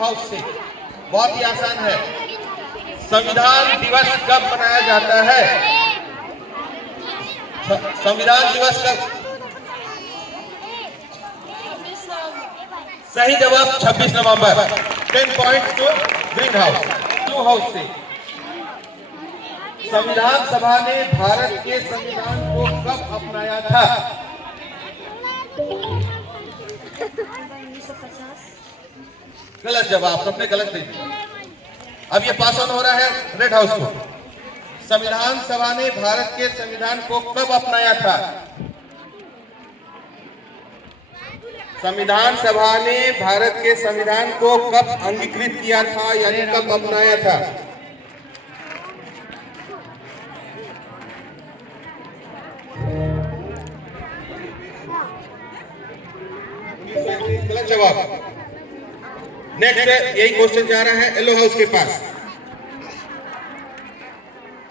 House से। बहुत ही आसान है। संविधान दिवस कब मनाया जाता है? संविधान दिवस कब? सही जवाब 26 नवंबर। 10 point two green house. Blue house से। संविधान सभा ने भारत के संविधान को कब अपनाया था? गलत जवाब, अपने गलत दीजिए। अब ये पास ऑन हो रहा है रेड हाउस को। संविधान सभा ने भारत के संविधान को कब अपनाया था? संविधान सभा ने भारत के संविधान को कब अंगीकृत किया था, यानी कब अपनाया था? गलत जवाब। नेक्स्ट यही क्वेश्चन जा रहा है येलो हाउस के पास।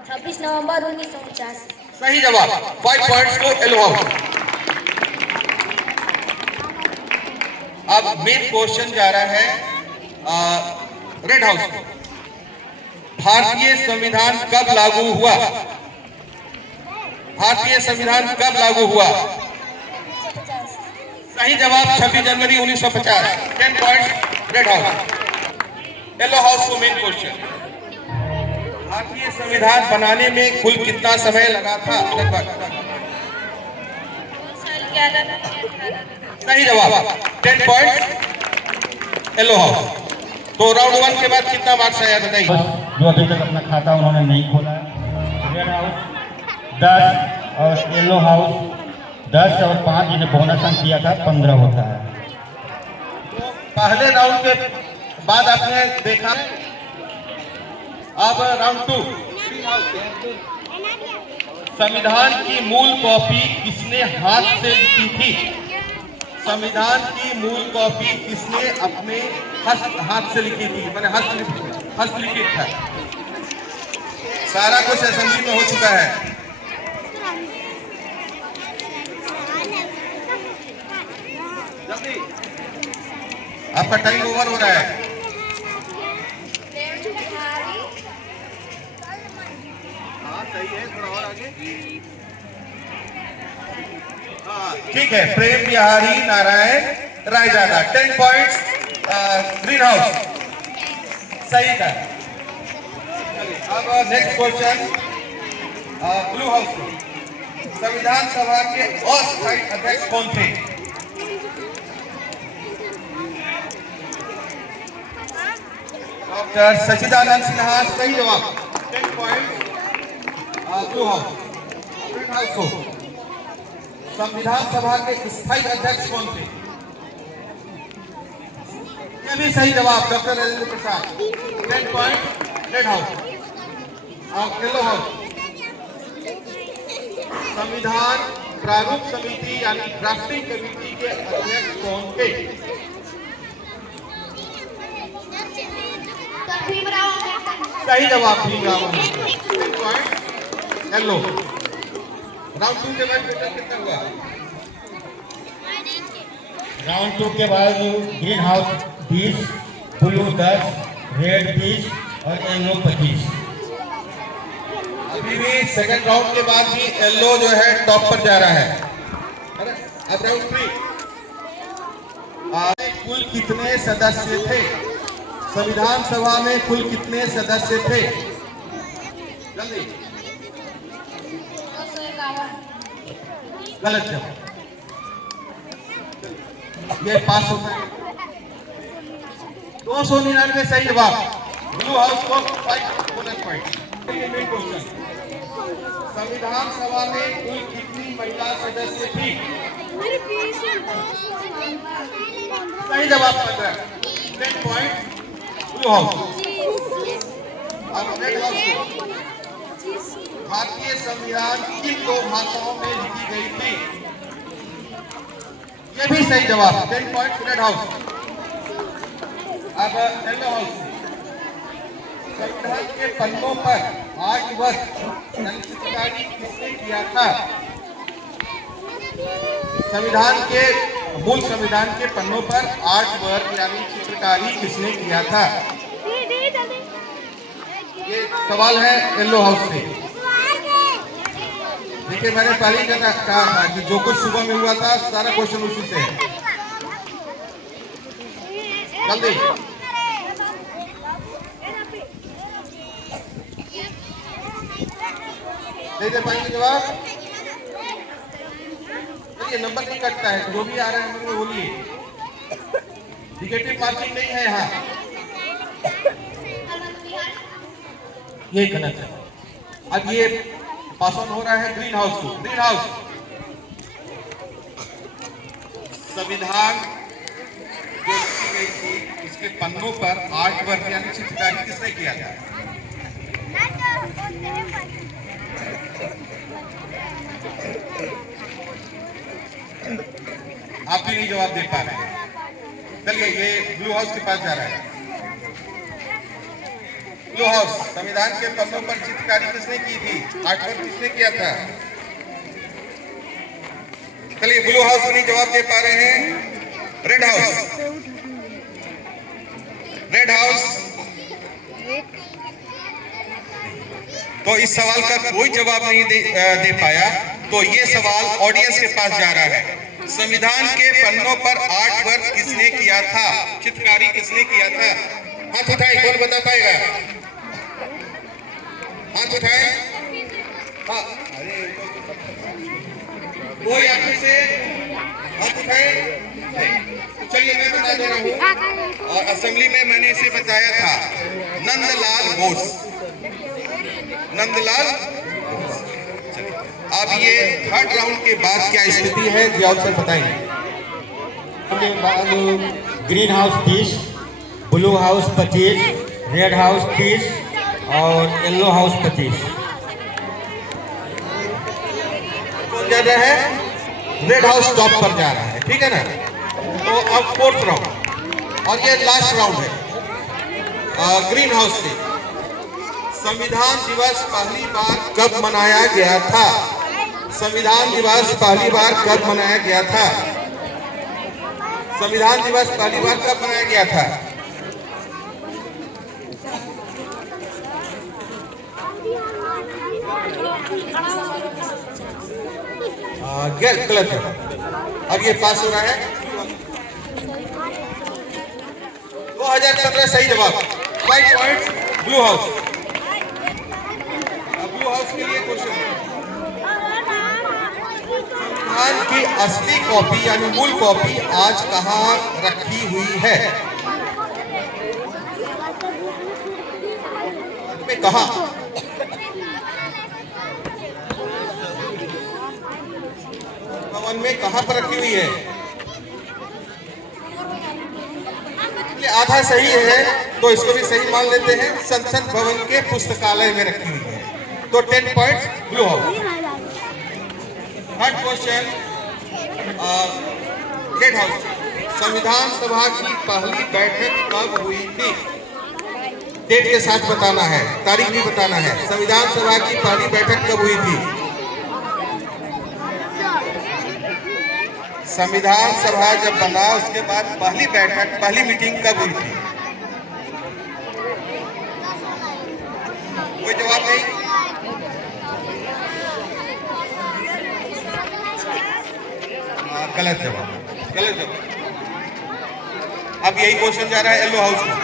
26 नवंबर 1950। सही जवाब। 5 पॉइंट्स टू येलो हाउस। अब मेन क्वेश्चन जा रहा है रेड हाउस को। भारतीय संविधान कब लागू हुआ? भारतीय संविधान कब लागू हुआ? सही जवाब 26 जनवरी 1950। 10 points red house. Yellow house को मेन क्वेश्चन। भारतीय संविधान बनाने में कुल कितना समय लगा था लगभग? सही जवाब 10 पॉइंट्स येलो हाउस। तो राउंड 1 के बाद कितना मार्क्स आया बताइए। जो अभी तक अपना खाता उन्होंने नहीं खोला है। रेड हाउस 10 और येलो हाउस 10 और 5 जिन्हें बोनस अंक किया था 15 होता है। तो पहले राउंड के बाद आपने देखा। अब राउंड 2। संविधान की मूल कॉपी किसने हाथ से लिखी थी? संविधान की मूल कॉपी किसने अपने हाथ से लिखी थी? मैंने हस्तलिखित था। सारा कुछ असेंबली में हो चुका है। जल्दी, आपका टाइम ओवर हो रहा है। हाँ सही है, थोड़ा और आगे। ठीक है, Prem Bihari Narayan Raizada. 10 points green house. सही था। अब नेक्स्ट क्वेश्चन ब्लू हाउस को। संविधान सभा के अस्थायी अध्यक्ष कौन थे? डॉक्टर सचिदानंद सिन्हा। सही जवाब। 10 point blue house. Green house को। संविधान सभा के स्थायी अध्यक्ष कौन थे? यह भी सही जवाब, doctor Rajendra Prasad. 10 point red house. Yellow house. संविधान प्रारूप समिति यानी ड्राफ्टिंग कमेटी के अध्यक्ष कौन थे? सही जवाब भीमराव। 10 point yellow. राउंड 2 के बाद कितना हुआ? राउंड 2 के बाद ग्रीन हाउस 20, ब्लू 10, रेड 20 और येलो 25। अभी भी सेकंड राउंड के बाद भी येलो जो है टॉप पर जा रहा है। अब राउंड 3। कुल कितने सदस्य थे? संविधान सभा में कुल कितने सदस्य थे? जल्दी। गलत जवाब। ये पास होता है। 299 सही जवाब। ब्लू हाउस को 5 बोनस पॉइंट। संविधान सभा में कुल कितनी महिला सदस्य थी? सही जवाब 15। 10 पॉइंट ब्लू हाउस। अब रेड हाउस को। भारतीय संविधान किन 2 भाषाओं में लिखी गई थी? यह भी सही जवाब। 10 पॉइंट रेड हाउस। अब येलो हाउस। संविधान के पन्नों पर आर्टवर्क चित्रकारी किसने किया था? संविधान के मूल संविधान के पन्नों पर आर्ट वर्क यानी चित्रकारी किसने किया था? ये सवाल है येलो हाउस से। देखिए मैंने पहले ही कहा था कि जो कुछ सुबह में हुआ था सारा क्वेश्चन उसी से है। जल्दी दे पाएंगे जवाब? ये नंबर नहीं कटता है, जो भी आ रहा है नंबर में बोलिए। निगेटिव मार्किंग नहीं है यहाँ। ये गलत है। अब ये पास ऑन हो रहा है ग्रीन हाउस को। ग्रीन हाउस संविधान जो लिखी गई थी इसके पन्नों पर आर्ट वर्क यानी चित्रकारी किसने किया था? आप भी नहीं जवाब दे पा रहे हैं। चलिए ये ब्लू हाउस के पास जा रहा है। ब्लू हाउस संविधान के पन्नों पर चित्रकारी किसने की थी? आर्ट वर्क किसने किया था? चलिए ब्लू हाउस नहीं जवाब दे पा रहे हैं। रेड हाउस, रेड हाउस तो इस सवाल का कोई जवाब नहीं दे पाया, तो ये सवाल ऑडियंस के पास जा रहा है। संविधान के पन्नों पर आर्ट वर्क किसने किया था? चित्रकारी किसने किया था? हाथ उठाए, कौन बता पाएगा? हाथ उठाए। हाँ, कोई आगे से हाथ उठाए? चलिए मैं बता दे रहा हूँ। और असेंबली में मैंने इसे बताया था, नंदलाल बोस। नंदलाल। अब ये थर्ड राउंड के बाद क्या स्थिति है जी सर बताएंगे। Green house 30, blue house 25, red house 30 और येलो हाउस 25। कौन जा रहा है? रेड हाउस टॉप पर जा रहा है, ठीक है ना। तो अब फोर्थ राउंड और ये लास्ट राउंड है। ग्रीन हाउस से संविधान दिवस पहली बार कब मनाया गया था? संविधान दिवस पहली बार कब मनाया गया था? संविधान दिवस पहली बार कब मनाया गया था? गलत है। अब ये पास हो रहा है। 2015 सही जवाब। 5 points blue house. Blue house के लिए क्वेश्चन है, संविधान की असली कॉपी यानी मूल कॉपी आज कहाँ रखी हुई है? में कहा? भवन में कहाँ पर रखी हुई है? आधा सही है तो इसको भी सही मान लेते हैं। संसद भवन के पुस्तकालय में रखी हुई है। तो 10 points blue house. Third question red house. संविधान सभा की पहली बैठक कब हुई थी? डेट के साथ बताना है, तारीख भी बताना है। संविधान सभा की पहली बैठक कब हुई थी? संविधान सभा जब बना उसके बाद पहली बैठक, पहली मीटिंग कब हुई थी? कोई जवाब नहीं? गलत जवाब, गलत जवाब। अब यही क्वेश्चन जा रहा है येलो हाउस में।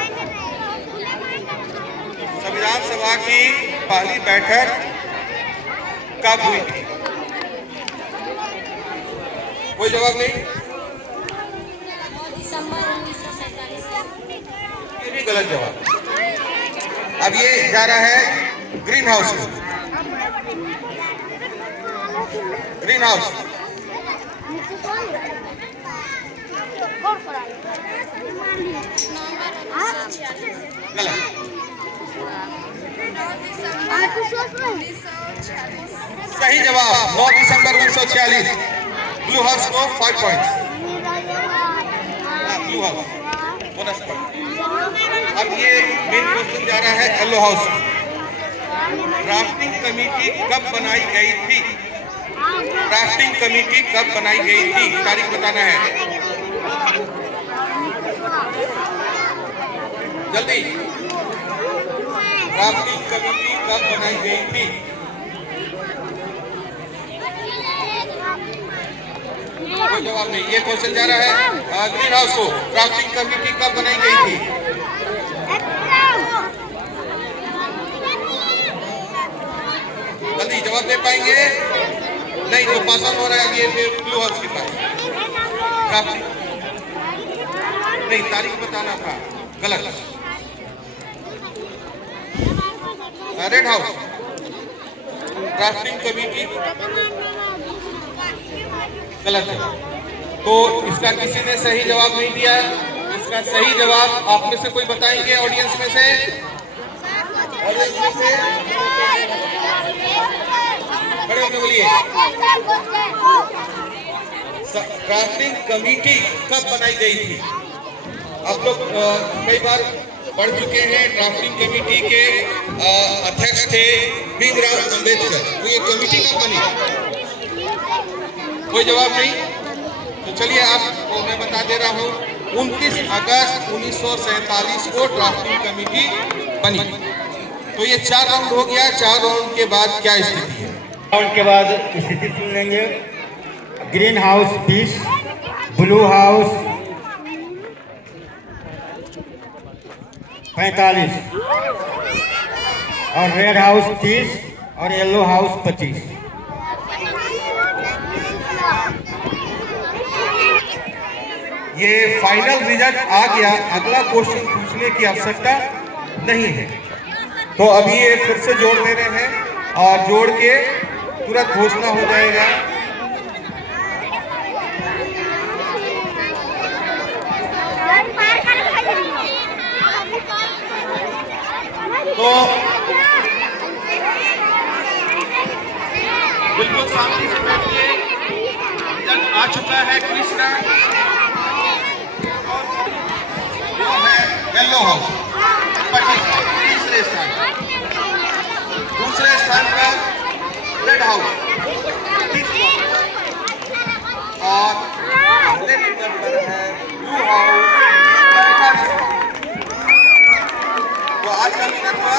संविधान सभा की पहली बैठक कब हुई थी? कोई जवाब नहीं? दिसंबर 1947। ये भी गलत जवाब। अब ये जा रहा है ग्रीन हाउस में। ग्रीन हाउस गलत। सही जवाब 9 दिसंबर 1946। ब्लू हाउस को 5 points. Blue house bonus point. अब ये मेन क्वेश्चन जा रहा है येलो हाउस। ड्राफ्टिंग कमेटी कब बनाई गई थी? ड्राफ्टिंग कमेटी कब बनाई गई थी, तारीख बताना है जल्दी। ड्राफ्टिंग कमेटी कब बनाई गई थी? कोई जवाब नहीं। ये क्वेश्चन जा रहा है ग्रीन हाउस को। ड्राफ्टिंग कमेटी कब बनाई गई थी? जल्दी जवाब दे पाएंगे? नहीं, तो पास ऑन हो रहा है अभी। ये ब्लू हाउस के पास नहीं, तारीख बताना था, गलत। रेड हाउस ड्राफ्टिंग कमेटी गलत है। तो इसका किसी ने सही जवाब नहीं दिया। इसका सही जवाब आप में से कोई बताएंगे? ऑडियंस में से खड़े होकर बोलिए। ड्राफ्टिंग कमेटी कब बनाई गई थी? आप लोग कई बार पढ़ चुके हैं। ड्राफ्टिंग कमेटी के अध्यक्ष थे भीमराव अंबेडकर। तो ये कमेटी कब बनी? कोई जवाब नहीं। तो चलिए आपको मैं बता दे रहा हूँ, 29 अगस्त 1947 को ड्राफ्टिंग कमेटी बनी। तो ये 4 राउंड हो गया। 4 राउंड के बाद क्या स्थिति है? राउंड के बाद स्थिति सुन लेंगे। ग्रीन हाउस 30, ब्लू हाउस 45 और रेड हाउस 30 और येलो हाउस 25। ये फाइनल रिजल्ट आ गया। अगला क्वेश्चन पूछने की आवश्यकता नहीं है। तो अभी ये फिर से जोड़ दे रहे हैं और जोड़ के तुरंत घोषणा हो जाएगा। तो बिल्कुल शांति से बैठिए। रिजल्ट आ चुका है कृष्णा। वो है येलो हाउस 25, तीसरे स्थान। दूसरे स्थान पर रेड हाउस 30 और अगले नंबर पर है ब्लू हाउस 45। तो आज का विनर हुआ